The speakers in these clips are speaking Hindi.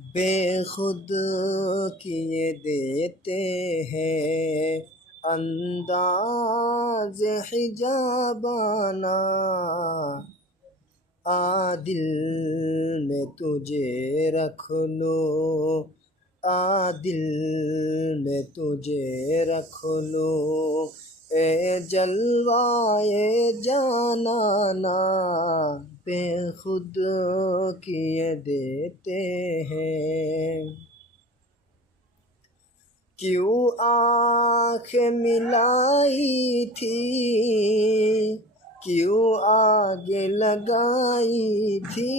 बेखुद किए देते हैं अंदाज हिजाबाना। आ दिल में तुझे रख लो, आ दिल में तुझे रख लो, ए जलवाए जानाना। बेखुद किए देते हैं। क्यों आँख मिलाई थी, क्यों आगे लगाई थी,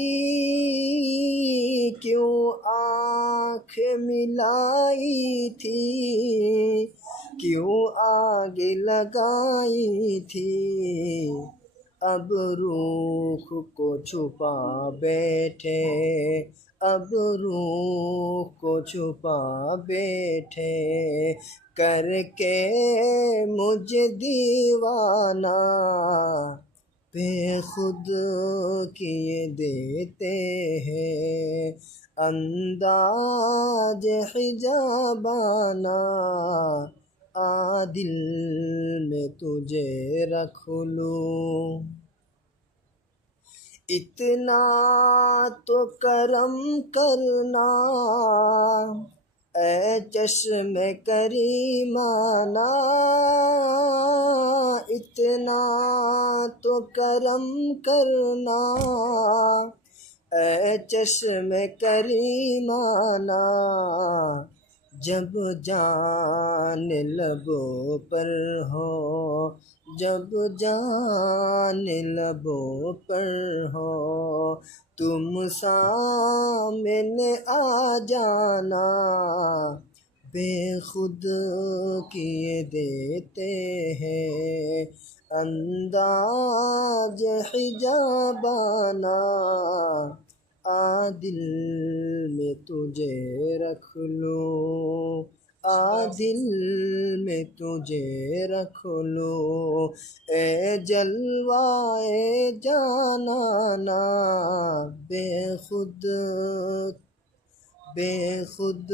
क्यों आँख मिलाई थी, क्यों आगे लगाई थी। अब रूह को छुपा बैठे, अब रूह को छुपा बैठे, करके मुझे दीवाना। बेखुद किए देते हैं अंदाज हिजाबाना। आ दिल में तुझे रख लूं, इतना तो करम करना ऐ चश्मे करीमाना। इतना तो करम करना ऐ चश्मे करीमाना। जब जान लबों पर हो, जब जान लबों पर हो, तुम सामने आ जाना। बेखुद किए देते हैं अंदाज हिजाबाना। आ दिल में तुझे रख लो, आ दिल में तुझे रख लो, ए जलवाए जानाना। बेखुद बेखुद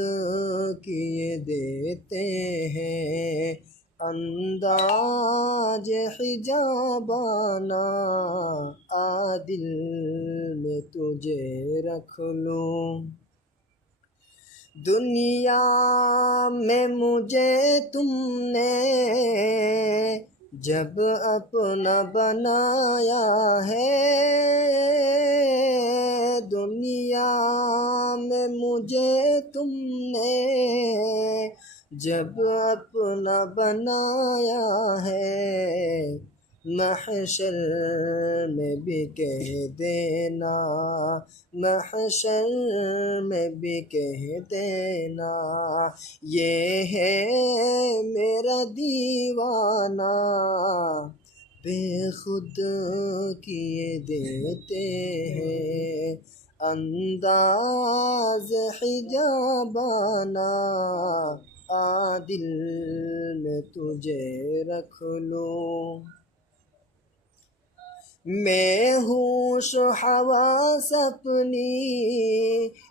किए देते हैं अंदाज हिजाबाना। आ दिल में तुझे रख लूं, दुनिया में मुझे तुमने जब अपना बनाया है, दुनिया में मुझे तुमने जब अपना बनाया है। महशर में भी कह देना, महशर में भी कह देना, ये है मेरा दीवाना। बेखुद किए देते हैं अंदाज हिजाबाना। आ दिल में तुझे रख लूं, मैं होश हवास अपनी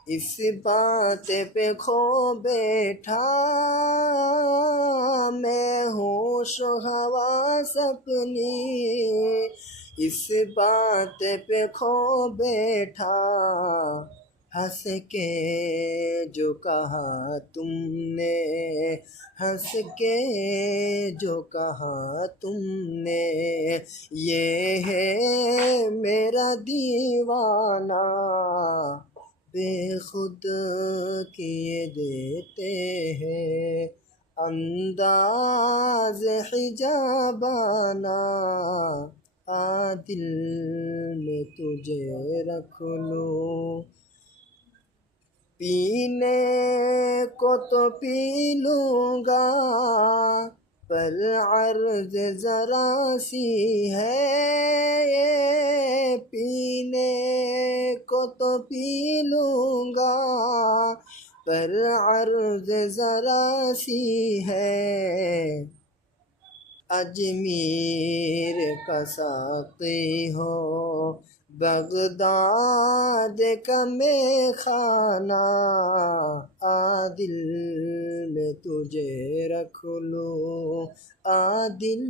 इस बात पे खो बैठा। मैं होश हवास अपनी इस बात पे खो बैठा। हंस के जो कहा तुमने, हंस के जो कहा तुमने, ये है मेरा दीवाना। बेखुद किए देते हैं अंदाज हिजाबाना। आ दिल में तुझे रख लूं, पीने को तो पी लूँगा पर अर्ज़ ज़रा सी है। पीने को तो पी लूँगा पर अर्ज़ ज़रा सी है। अजमीर का साक़ी हो, बगदाद का मैं खाना आ दिल में तुझे रख लूँ, आ दिल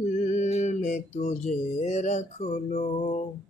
में तुझे रख लूँ।